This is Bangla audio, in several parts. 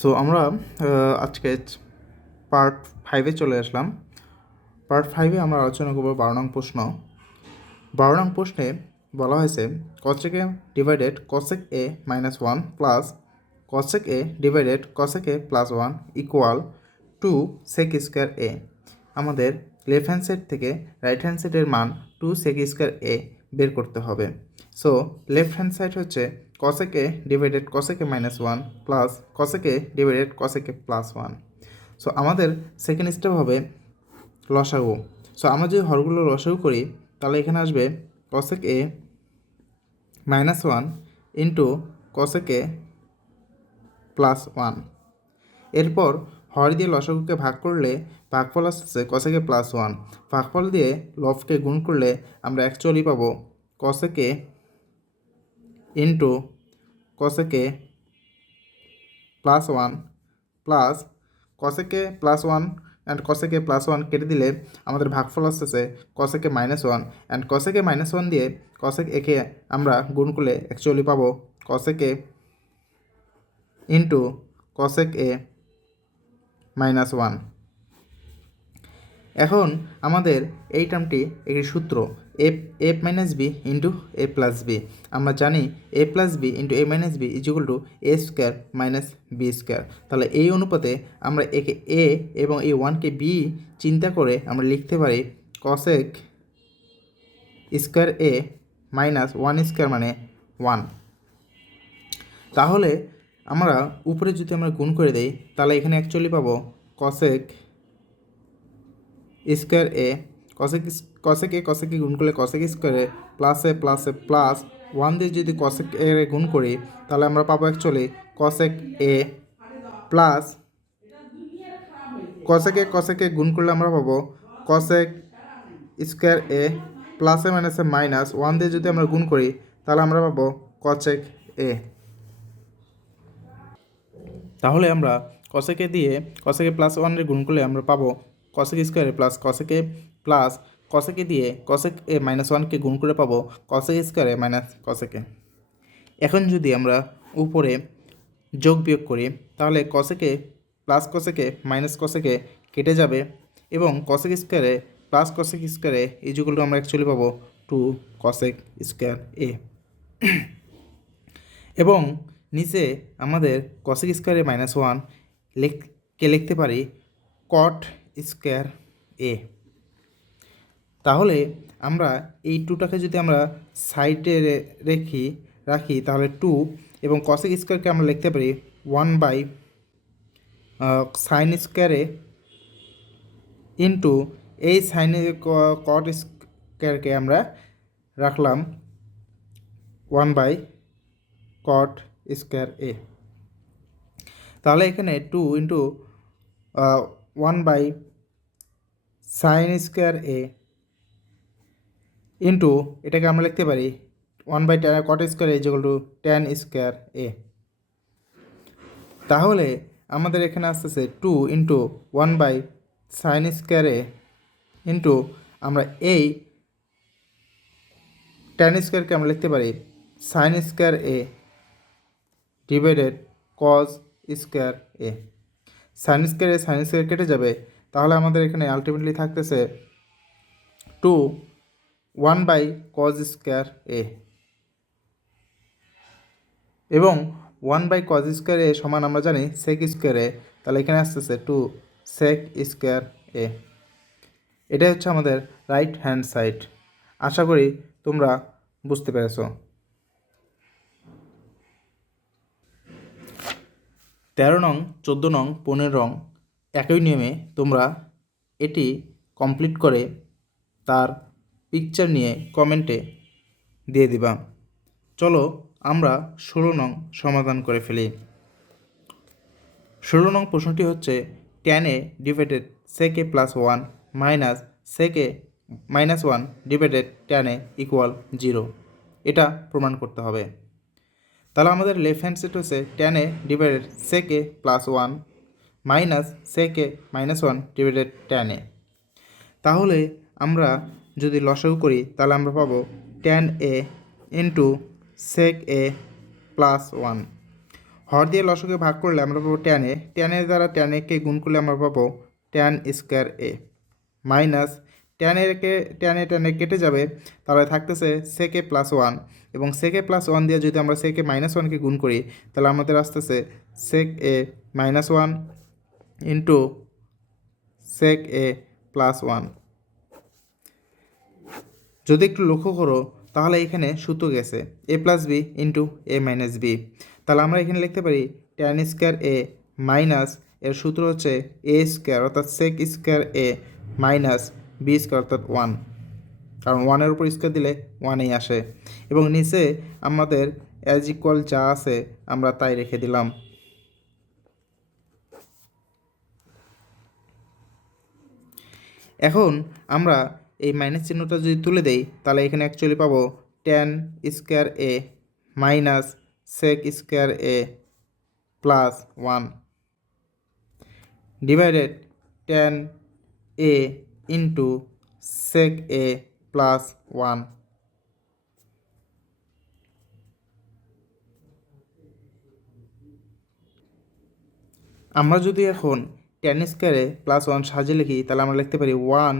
সো আমরা আজকে পার্ট ফাইভে চলে আসলাম। পার্ট ফাইভে আমরা আলোচনা করব বারো নং প্রশ্ন। বারো নং প্রশ্নে বলা হয়েছে cosec A divided cosec A minus one plus cosec A divided cosec A plus one equal to sec square A আমাদের লেফট হ্যান্ড সাইড থেকে রাইট হ্যান্ড সাইডের মান টু সেক স্কোয়ার এ বের করতে হবে। সো লেফট হ্যান্ড সাইড হচ্ছে cosec divided cosec minus one plus cosec divided cosec plus one so আমাদের সেকেন্ড স্টেপ হবে লসাগু। সো আমরা যদি হরগুলো লসাগু করি, তাহলে এখানে আসবে cosec A minus one into cosec A plus one এরপর হর দিয়ে লসাগুকে ভাগ করলে ভাগফল আসছে কসেকে প্লাস ওয়ান ভাগফল দিয়ে লফকে গুণ করলে আমরা অ্যাকচুয়ালি পাবো cosec A into cosec A plus one plus cosec A plus one and cosec A plus one কেটে দিলে আমাদের ভাগফল আসতেছে cosec A minus one and cosec A minus one দিয়ে কসেক একে আমরা গুণ করলে অ্যাকচুয়ালি পাবো cosec A into cosec A minus one এখন আমাদের এই টার্মটি একটি সূত্র এ A minus B into A plus B আমরা জানি A plus B into A minus B is equal to A square minus B square তাহলে এই অনুপাতে আমরা একে এ এবং এই ওয়ানকে বি চিন্তা করে আমরা লিখতে পারি cosec square A minus one square মানে ওয়ান তাহলে আমরা উপরে যদি আমরা গুণ করে দেই, তাহলে এখানে অ্যাকচুয়ালি পাবো cosec square A cosec cosec A cosec গুণ করলে কসেক স্কোয়ারে প্লাস প্লাস প্লাস ওয়ান দিয়ে যদি কসেক এ গুণ করি, তাহলে আমরা পাবো actually cosec A plus cosec A cosec A গুণ করলে আমরা পাবো কসেক স্কোয়ার এ প্লাসে মাইনাসে মাইনাস ওয়ান দিয়ে যদি আমরা গুণ করি, তাহলে আমরা পাবো কসেক এ। তাহলে আমরা কসেকে দিয়ে কসেকে প্লাস ওয়ানের গুণ করলে আমরা পাবো কসেক স্কোয়ারে প্লাস কসেকে প্লাস কসেকে দিয়ে কসেক এ মাইনাস ওয়ানকে গুণ করে পাবো কসেক স্কোয়ারে মাইনাস কসেকে এখন যদি আমরা উপরে যোগ বিয়োগ করি, তাহলে কসেকে প্লাস কসেকে মাইনাস কসেকে কেটে যাবে এবং কসেক স্কোয়ারে প্লাস কসেক স্কোয়ারে এই যুগগুলো আমরা অ্যাকচুয়ালি পাবো টু কসেক স্কোয়ার এ এবং নিচে আমাদের কসেক স্কোয়ারে মাইনাস ওয়ান কে লিখতে পারি কট স্কোয়ার এ। তাহলে আমরা এই টুটাকে যদি আমরা সাইডে রেখি, রাখি, তাহলে টু এবং কসেক স্কোয়ারকে আমরা লিখতে পারি one by sine square A into এই সাইনে কট স্কোয়ারকে আমরা রাখলাম one by cot square A. তাহলে এখানে two into one by sine square A into এটাকে আমরা লিখতে পারি one by tan cot square A যেগুলো টু টেন স্কোয়ার এ তাহলে আমাদের এখানে আসতেছে two into one by sine square A into আমরা এই টেন স্কোয়ারকে আমরা লিখতে পারি sine square A divided cos square A sine square sine square কেটে যাবে, তাহলে আমাদের এখানে আলটিমেটলি থাকতেছে two one by cos square A এবং one by cos square A সমান আমরা জানি সেক স্কোয়ার এ তাহলে এখানে আসতেছে টু সেক স্কোয়ার এ এটাই হচ্ছে আমাদের রাইট হ্যান্ড সাইড আশা করি তোমরা বুঝতে পেরেছ। তেরো নং, চোদ্দ নং, পনেরো নং একই নিয়মে তোমরা এটি কমপ্লিট করে তার পিকচার নিয়ে কমেন্টে দিয়ে দিবা। চলো আমরা ষোলো নং সমাধান করে ফেলি। ষোলো নং প্রশ্নটি হচ্ছে tan A divided sec A plus one minus sec A minus one divided tan A equal zero এটা প্রমাণ করতে হবে। তাহলে আমাদের লেফট হ্যান্ড সেট হচ্ছে tan A divided sec A plus one minus sec A minus one divided tan A. তাহলে আমরা যদি লসাগু করি, তাহলে আমরা পাবো tan A into sec A plus one হর দিয়ে লসকে ভাগ করলে আমরা পাবো ট্যান এ। টেন ট্যানের দ্বারা ট্যান একে গুণ করলে আমরা পাবো tan square A. Minus tan একে ট্যান ট্যান কেটে যাবে, তাহলে থাকতেছে সেকে প্লাস ওয়ান এবং সেকে প্লাস ওয়ান দিয়ে যদি আমরা সেকে মাইনাস ওয়ানকে গুণ করি, তাহলে আমাদের আসতেছে sec A minus one into sec A plus one যদি একটু লক্ষ্য করো, তাহলে এখানে সূত্র গেছে A plus B into A minus B তাহলে আমরা এখানে লিখতে পারি ট্যান স্কোয়ার এ মাইনাস এর সূত্র হচ্ছে এ স্কোয়ার অর্থাৎ sec square A minus B square অর্থাৎ ওয়ান। কারণ ওয়ানের উপর স্কোয়ার দিলে ওয়ানেই আসে। এবং নিচে আমাদের অ্যাজ ইকুয়াল যা আছে, আমরা তাই রেখে দিলাম। এখন আমরা এই মাইনাস চিহ্নটা যদি তুলে দেই, তাহলে এখানে অ্যাকচুয়ালি পাবো tan square A minus sec square A plus one divided tan A into sec A plus one আমরা যদি এখন টেন স্কোয়ারে প্লাস ওয়ান সাজিয়ে লিখি, তাহলে আমরা লিখতে পারি one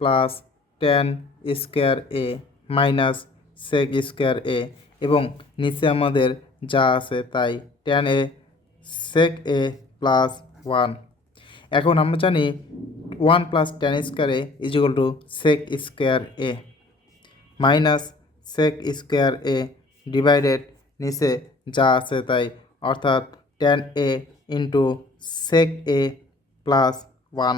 plus tan square A minus sec square A এবং নিচে আমাদের যা আছে তাই tan A sec A plus one এখন আমরা জানি one plus tan square A is equal to sec square A minus sec square A divided নিচে যা আছে তাই, অর্থাৎ tan A into sec A plus one.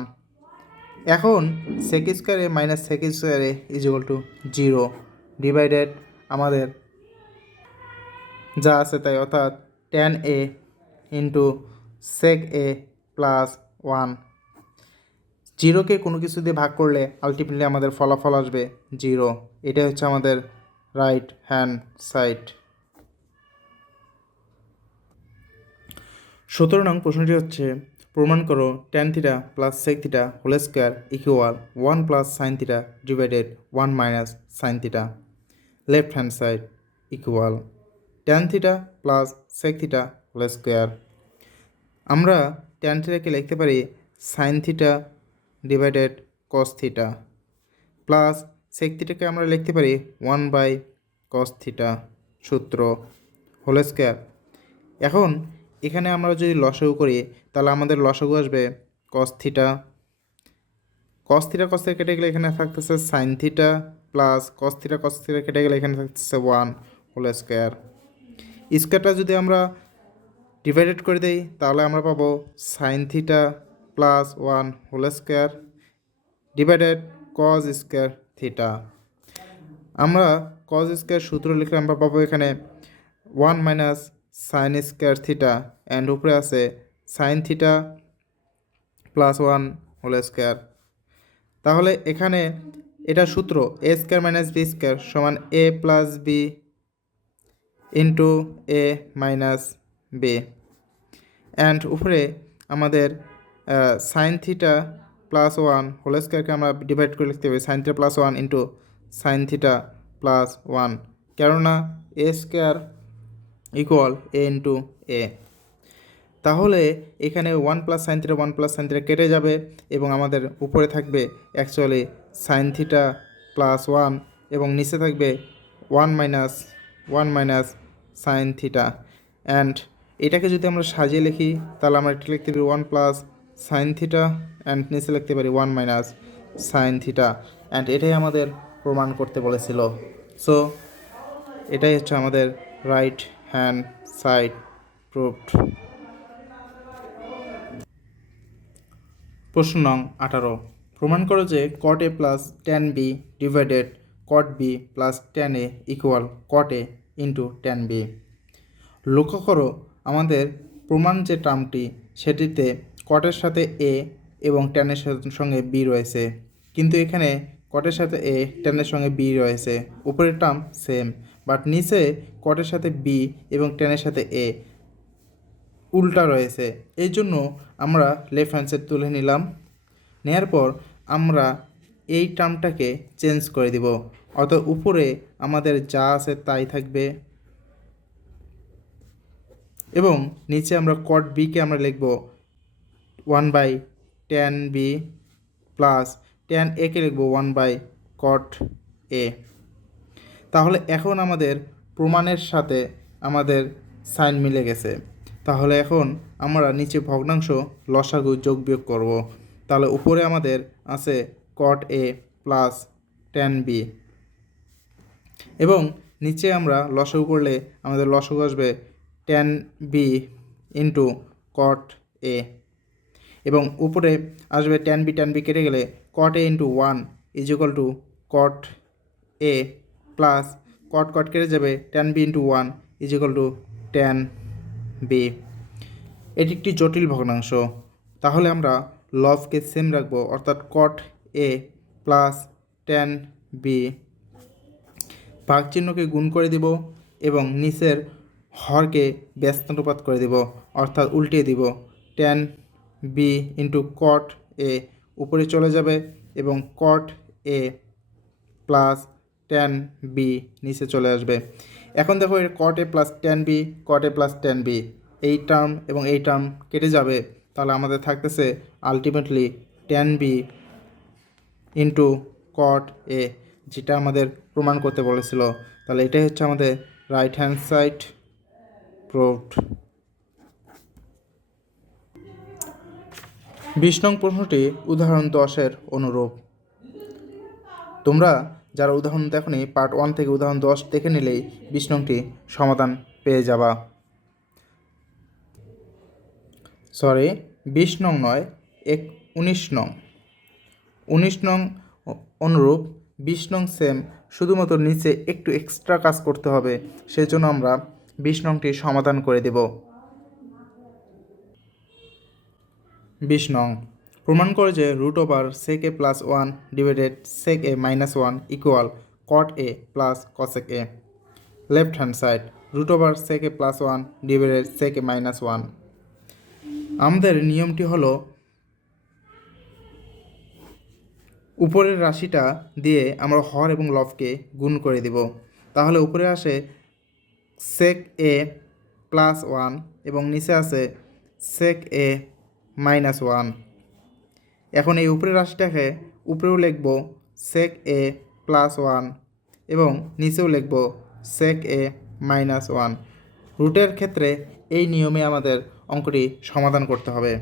এখন সেক স্কোয়ারে মাইনাস সেক স্কোয়ারে ইজিক্যাল টু জিরো ডিভাইডেড আমাদের যা আছে তাই, অর্থাৎ tan A into sec A plus one. জিরোকে কোনো কিছু দিয়ে ভাগ করলে আলটিমেটলি আমাদের ফলাফল আসবে জিরো। এটাই হচ্ছে আমাদের রাইট হ্যান্ড সাইড সতেরো নং প্রশ্নটি হচ্ছে, প্রমাণ করো tan theta plus sec theta whole square equal one plus sine theta divided one minus sine theta left hand side equal tan theta plus sec theta whole square আমরা টেন থিটাকে লিখতে পারি sine theta divided cos theta plus sec থিটাকে আমরা লিখতে পারি ওয়ান বাই কস থিটা সূত্র হোল স্কোয়ার এখন এখানে আমরা যদি লসাগু করি, তাহলে আমাদের লসাগু আসবে cos theta cos theta cos theta কেটে গেলে এখানে থাকতেছে sine theta plus cos theta cos theta কেটে গেলে এখানে থাকতেছে ওয়ান হোল স্কোয়ার স্কোয়ারটা যদি আমরা ডিভাইডেড করে দেই, তাহলে আমরা পাবো sine theta plus one whole square divided cos square theta আমরা কজ স্কোয়ার সূত্র লিখলে আমরা পাবো এখানে one minus sine square theta and উপরে আছে sine theta plus one whole square তাহলে এখানে এটা সূত্র A square minus B square সমান A plus B into A minus B. And উপরে আমাদের sine theta plus one whole স্কোয়ারকে আমরা ডিভাইড করে লিখতে হবে sine theta plus one into sine theta plus one কেননা a square equal a into a তাহলে এখানে one plus sine theta one plus sine theta কেটে যাবে এবং আমাদের উপরে থাকবে actually sine theta plus one এবং নিচে থাকবে one minus one minus sine theta and এটাকে যদি আমরা সাজিয়ে লিখি, তাহলে আমরা এটা লিখতে পারি one plus sine theta and নিচে লিখতে পারি one minus sine theta and এটাই আমাদের প্রমাণ করতে বলেছিল। সো এটাই হচ্ছে আমাদের রাইট হ্যান্ড সাইড প্রুভড প্রশ্ন নং আঠারো। প্রমাণ করো যে cot a plus tan b divided cot b plus tan a equal cot a into tan b লক্ষ্য করো আমাদের প্রমাণ যে টার্মটি, সেটিতে কটের সাথে এ এবং টেনের সঙ্গে বি রয়েছে। কিন্তু এখানে কটের সাথে এ টেনের সঙ্গে বি রয়েছে। উপরের টার্ম সেম বাট নিচে কটের সাথে বি এবং টেনের সাথে এ উল্টা রয়েছে। এই জন্য আমরা লেফট হ্যান্ড সাইড তুলে নিলাম। নেয়ার পর আমরা এই টার্মটাকে চেঞ্জ করে দিব। অর্থাৎ উপরে আমাদের যা আছে তাই থাকবে। এবং নিচে আমরা কট বিকে আমরা লিখব one by tan b plus tan একে লিখব ওয়ান বাই কট এ তাহলে এখন আমাদের প্রমাণের সাথে আমাদের সাইন মিলে গেছে। তাহলে এখন আমরা নিচে ভগ্নাংশ লসাগু যোগ বিয়োগ করব। তাহলে উপরে আমাদের আছে cot a plus tan b এবং নিচে আমরা লসাগু করলে আমাদের লসাগু আসবে tan b into cot a এবং উপরে আসবে টেন বি টেন বি কেটে গেলে cot a into one is equal to cot a plus cot cot কেটে যাবে tan b into one is equal to tan b এটি একটি জটিল ভগ্নাংশ। তাহলে আমরা লভকে সেম রাখব, অর্থাৎ cot a plus tan b ভাগ চিহ্নকে গুণ করে দিব এবং নিচের হরকে ব্যস্তানুপাত করে দিব, অর্থাৎ উল্টিয়ে দিব। Tan b into cot a উপরে চলে যাবে এবং cot a plus tan b নিচে চলে আসবে। এখন দেখো এর cot a plus tan b cot a plus tan b এই টার্ম এবং এই টার্ম কেটে যাবে, তাহলে আমাদের থাকতেছে ultimately tan b into cot a, যেটা আমাদের প্রমাণ করতে বলেছিল। তাহলে এটাই হচ্ছে আমাদের রাইট হ্যান্ড সাইড প্রুভড বিশ নং প্রশ্নটি উদাহরণ দশের অনুরূপ। তোমরা যারা উদাহরণ দেখনি পার্ট ওয়ান থেকে উদাহরণ দশ দেখে নিলেই বিশ নংটি সমাধান পেয়ে যাবা। সরি বিশ নং নয়, এক, উনিশ নং। উনিশ নং অনুরূপ, বিশ নং সেম শুধুমাত্র নিচে একটু এক্সট্রা কাজ করতে হবে, সেজন্য আমরা বিশ নংটি সমাধান করে দেব। বিশ নং প্রমাণ করে যে root over sec a plus one divided sec a minus one equal cot a plus cosec a left hand side root over sec a plus one divided sec a minus one আমাদের নিয়মটি হলো, উপরের রাশিটা দিয়ে আমরা হর এবং লবকে গুণ করে দিব। তাহলে উপরে আসে সেক এ প্লাস ওয়ান এবং নিচে আছে সেক এ মাইনাস ওয়ান এখন এই উপরের রাশিটাকে উপরেও লিখব সেক এ প্লাস ওয়ান এবং নিচেও লিখব সেক এ মাইনাস ওয়ান রুটের ক্ষেত্রে এই নিয়মে আমাদের অঙ্কটি সমাধান করতে হবে।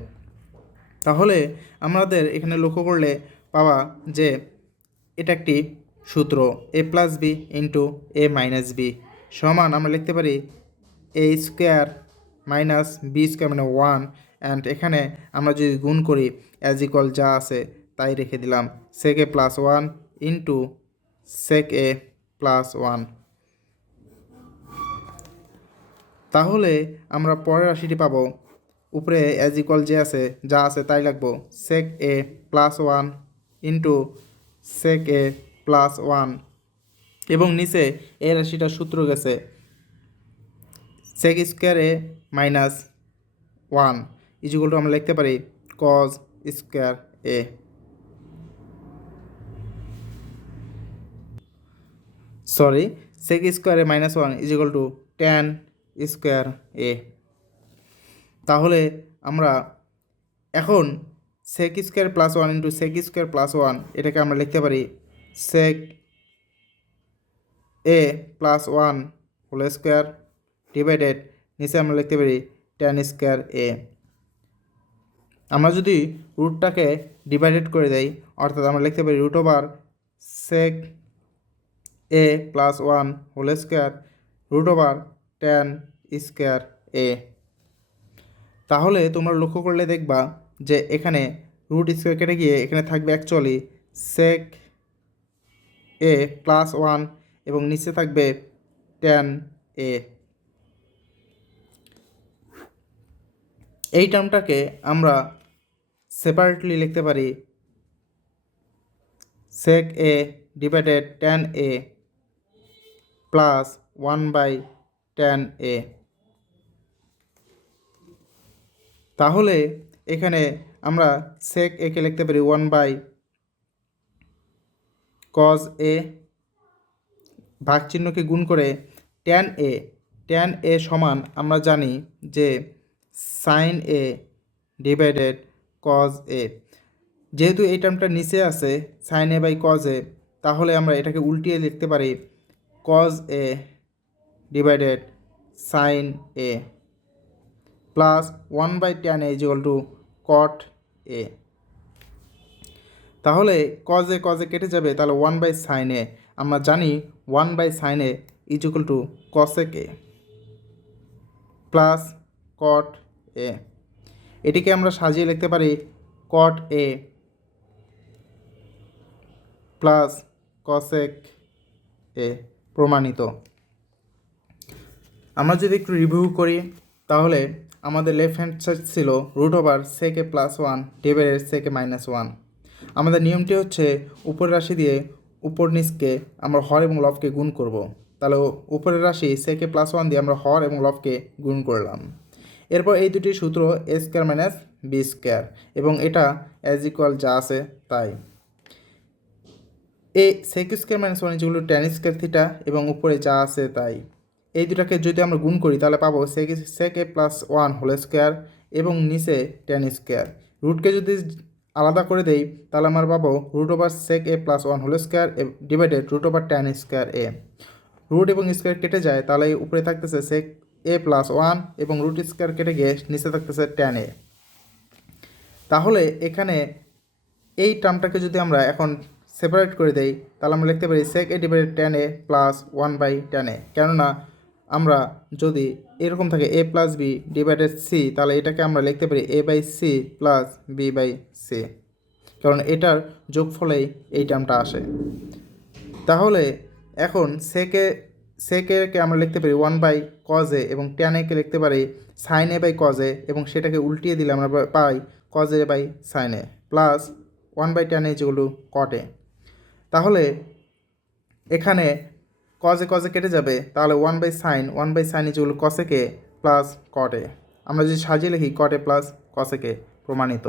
তাহলে আমাদের এখানে লক্ষ্য করলে পাওয়া যে এটা একটি সূত্র a plus b into a minus b সমান আমরা লিখতে পারি a square minus b square মানে ওয়ান অ্যান্ড এখানে আমরা যদি গুণ করি অ্যাজ ইকুয়াল যা আছে তাই রেখে দিলাম sec a plus one into sec a plus one তাহলে আমরা পরের রাশিটি পাবো। উপরে অ্যাজ ইকল যে আছে, যা আছে তাই লাগবো। Sec a plus one into sec a plus one এবং নিচে এ রাশিটার সূত্র গেছে sec square minus one is equal to আমরা লিখতে পারি cos square a sorry sec স্কোয়ারে minus one is equal to tan square a তাহলে আমরা এখন sec square plus one into sec square plus one এটাকে আমরা লিখতে পারি sec a plus one whole square divided নিচে আমরা লিখতে পারি টেন স্কোয়ার এ আমরা যদি রুটটাকে ডিভাইডেড করে দেই, অর্থাৎ আমরা লিখতে পারি root over sec a plus one whole square root over tan square a তাহলে তোমরা লক্ষ্য করলে দেখবা যে এখানে রুট স্কোয়ার কেটে গিয়ে এখানে থাকবে actually sec a plus one এবং নিচে থাকবে টেন এ এই টার্মটাকে আমরা সেপারেটলি লিখতে পারি sec a divided tan a plus one by tan a তাহলে এখানে আমরা সেক একে লিখতে পারি ওয়ান বাই কজ এ ভাগ চিহ্নকে গুণ করে ট্যান এ ট্যান এ সমান আমরা জানি যে sine a divided cos a যেহেতু এই টার্মটা নিচে আছে sine a by cos a তাহলে আমরা এটাকে উল্টিয়ে লিখতে পারি cos a divided sine a plus one by tan a is equal to cot a তাহলে কজে কজে কেটে যাবে, তাহলে ওয়ান বাই সাইন এ আমরা জানি one by sine a is equal to cosec a plus cot a এটিকে আমরা সাজিয়ে লিখতে পারি কট এ প্লাস কসেক এ প্রমাণিত। আমরা যদি একটু রিভিউ করি, তাহলে আমাদের লেফট হ্যান্ড সাইড ছিল রুট ওভার সেকে প্লাস ওয়ান ডিভাইডেড সেকে মাইনাস ওয়ান আমাদের নিয়মটি হচ্ছে উপরের রাশি দিয়ে উপর নিচকে আমরা হর এবং লবকে গুণ করব। তাহলে উপরের রাশি সেকে প্লাস ওয়ান দিয়ে আমরা হর এবং লবকে গুণ করলাম। এরপর এই দুটি সূত্র a square minus b square এবং এটা অ্যাজ ইকুয়াল যা আছে তাই। এ সেক স্কোয়ার মাইনাস ওয়ান যেগুলো টেন স্কোয়ার থিটা এবং উপরে যা আছে তাই। এই দুটাকে যদি আমরা গুণ করি তাহলে পাবো sec sec a plus one whole square এবং নিচে টেন স্কোয়ার রুটকে যদি আলাদা করে দেই, তাহলে আমার পাবো root over sec a plus one whole square a divided root over tan square a root এবং স্কোয়ার কেটে যায়, তাহলে উপরে থাকতেছে সেক এ প্লাস ওয়ান এবং রুট স্কোয়ার কেটে গিয়ে নিচে থাকতেছে টেন এ তাহলে এখানে এই টার্মটাকে যদি আমরা এখন সেপারেট করে দেই, তাহলে আমরা লিখতে পারি sec a divided tan a plus one by tan a কেননা আমরা যদি এরকম থাকে a plus b divided c তাহলে এটাকে আমরা লিখতে পারি a by c plus b by c কারণ এটার যোগফলেই এই টার্মটা আসে। তাহলে এখন সেকে সেকে আমরা লিখতে পারি ওয়ান বাই কজে এবং ট্যান একে লিখতে পারি সাইন এ বাই কজে এবং সেটাকে উল্টিয়ে দিলে আমরা পাই কজে by sine a plus one by tan a যেগুলো কটে তাহলে এখানে কজে কজে কেটে যাবে, তাহলে one by sine one by sine যেগুলো কসেকে প্লাস কটে আমরা যদি সাজিয়ে লিখি কটে প্লাস কসেকে প্রমাণিত।